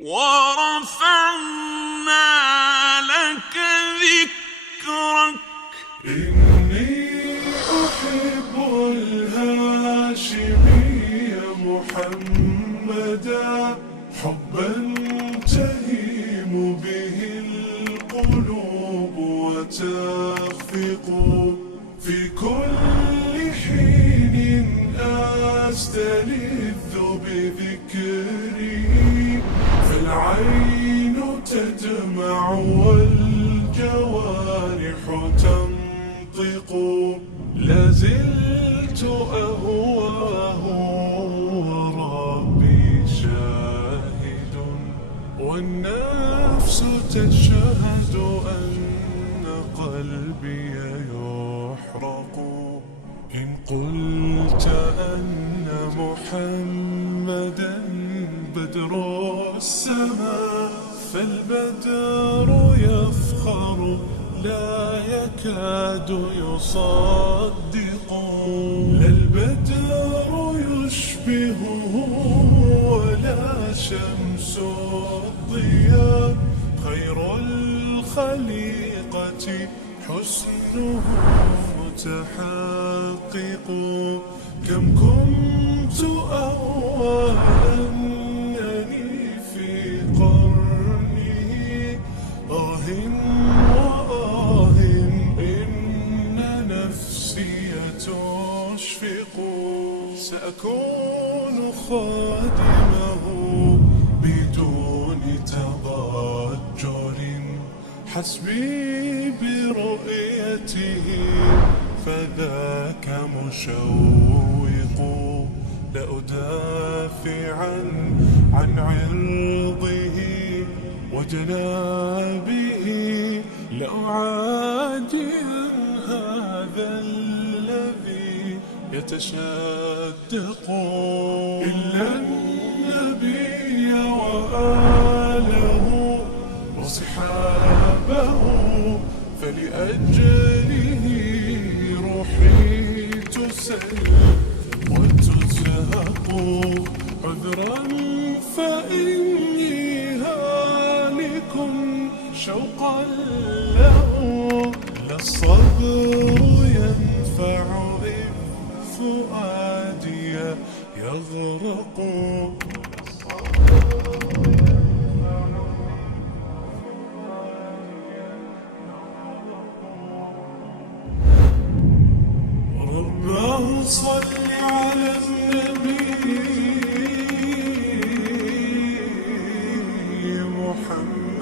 ورفعنا لك ذكرك. إني أحب الهاشمي محمدا، حبا تهيم به القلوب وتخفق في كل حين أستلذ بذكره، فالعين تدمع والجوارح تنطق. لازلت أهواه وربي شاهد، والنفس تشهد أن قلبي يحرق. إن قلت أن محمدا بدر السماء، فالبدر يفخر لا يكاد يصدق. لا البدر يشبهه ولا شمس الضياء، خير الخليقة حسنه متحقق. كم كنت أولا أنني في قرنه، آه وآه إن نفسي تشفق. سأكون خادمه بدون تضجر، حسبي برؤيته فذاك مشوق. لأدافعا عن عرضه وجنابه، لأعاديا هذا الذي يتشدق. إلا النبي وآله وصحابه، فلأجله روحي تسلم وتزهق. عذرا فإني هالك شوقا له، لا الصبر ينفع إذ فؤادي يغرق. رباه صل على النبي محمد.